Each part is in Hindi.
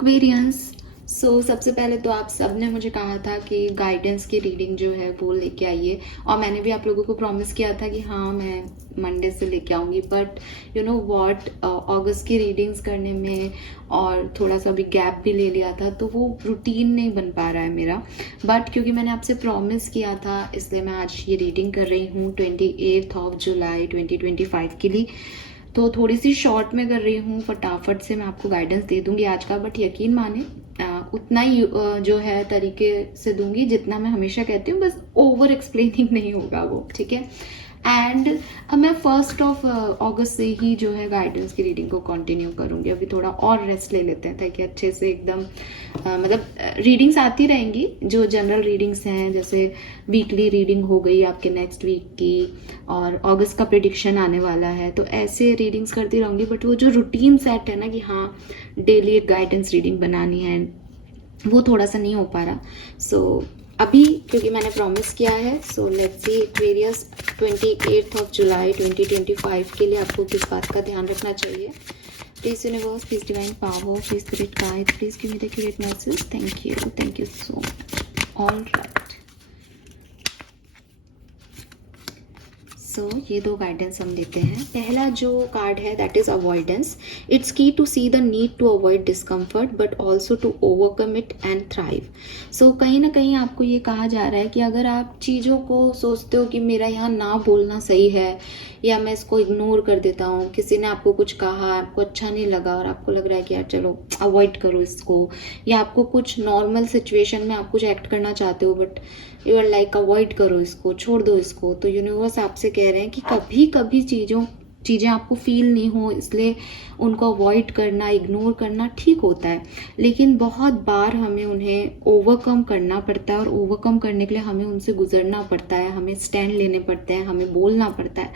एक्वेरियंस। सबसे पहले तो आप सब ने मुझे कहा था कि गाइडेंस की रीडिंग जो है वो लेके आइए, और मैंने भी आप लोगों को प्रॉमिस किया था कि हाँ मैं मंडे से लेके आऊँगी। बट यू नो व्हाट, अगस्त की रीडिंग्स करने में और थोड़ा सा भी गैप भी ले लिया था, तो वो रूटीन नहीं बन पा रहा है मेरा। बट क्योंकि मैंने आपसे प्रॉमिस किया था, इसलिए मैं आज ये रीडिंग कर रही हूँ 28 जुलाई 2025 के लिए। तो थोड़ी सी शॉर्ट में कर रही हूँ, फटाफट से मैं आपको गाइडेंस दे दूंगी आज का। बट यकीन माने उतना ही जो है तरीके से दूंगी जितना मैं हमेशा कहती हूँ, बस ओवर एक्सप्लेनिंग नहीं होगा वो, ठीक है। एंड मैं 1 अगस्त से ही जो है गाइडेंस की रीडिंग को कंटिन्यू करूँगी। अभी थोड़ा और रेस्ट ले लेते हैं ताकि अच्छे से एकदम मतलब रीडिंग्स आती रहेंगी, जो जनरल रीडिंग्स हैं, जैसे वीकली रीडिंग हो गई आपके नेक्स्ट वीक की, और अगस्त का प्रेडिक्शन आने वाला है, तो ऐसे रीडिंग्स करती रहूँगी। बट वो जो रूटीन सेट है ना कि हाँ डेली एक गाइडेंस रीडिंग बनानी है, वो थोड़ा सा नहीं हो पा रहा। अभी क्योंकि मैंने प्रॉमिस किया है, सो लेट्स सी एक्वेरियस 28 जुलाई 2025 के लिए आपको किस बात का ध्यान रखना चाहिए। Please universe, please divine power, please spirit guide, please give me the accurate message. Thank you so much. All right, ये 2 गाइडेंस हम लेते हैं। पहला जो कार्ड है that is avoidance. It's key to see the need to avoid discomfort but also to overcome it and thrive. कहीं ना कहीं आपको ये कहा जा रहा है कि अगर आप चीज़ों को सोचते हो कि मेरा यहाँ ना बोलना सही है, या मैं इसको इग्नोर कर देता हूँ, किसी ने आपको कुछ कहा, आपको अच्छा नहीं लगा और आपको लग रहा है कि यार चलो अवॉइड करो इसको, या आपको कुछ नॉर्मल सिचुएशन में आप कुछ एक्ट करना चाहते हो but you are like avoid करो इसको, छोड़ दो इसको, तो यूनिवर्स आपसे कह रहे हैं कि कभी कभी चीज़ें आपको फील नहीं हो, इसलिए उनको अवॉइड करना, इग्नोर करना ठीक होता है। लेकिन बहुत बार हमें उन्हें ओवरकम करना पड़ता है, और ओवरकम करने के लिए हमें उनसे गुजरना पड़ता है, हमें स्टैंड लेने पड़ते हैं, हमें बोलना पड़ता है।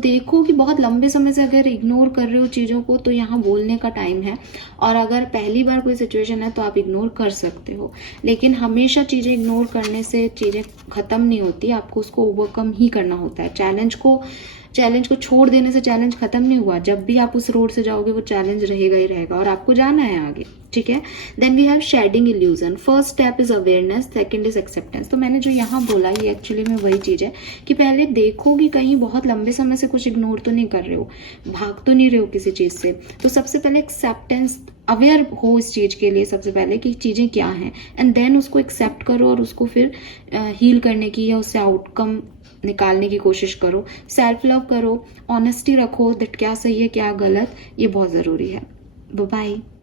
देखो कि बहुत लंबे समय से अगर इग्नोर कर रहे हो चीज़ों को, तो यहाँ बोलने का टाइम है। और अगर पहली बार कोई सिचुएशन है तो आप इग्नोर कर सकते हो, लेकिन हमेशा चीज़ें इग्नोर करने से चीज़ें ख़त्म नहीं होती, आपको उसको ओवरकम ही करना होता है। चैलेंज को छोड़ देने से चैलेंज खत्म नहीं हुआ। जब भी आप उस रोड से जाओगे वो चैलेंज रहेगा ही रहेगा, और आपको जाना है आगे, ठीक है। Then we have shedding illusion. First step is awareness, second is acceptance. तो मैंने जो यहाँ बोला ये एक्चुअली में वही चीज़ है कि पहले देखो कि कहीं बहुत लंबे समय से कुछ इग्नोर तो नहीं कर रहे हो, भाग तो नहीं रहे हो किसी चीज़ से। तो सबसे पहले एक्सेप्टेंस, अवेयर हो इस चीज़ के लिए सबसे पहले कि चीज़ें क्या हैं, एंड देन उसको एक्सेप्ट करो और उसको फिर हील करने की या उससे आउटकम निकालने की कोशिश करो। सेल्फ लव करो, ऑनेस्टी रखो दैट क्या सही है क्या गलत, ये बहुत ज़रूरी है। Bye bye.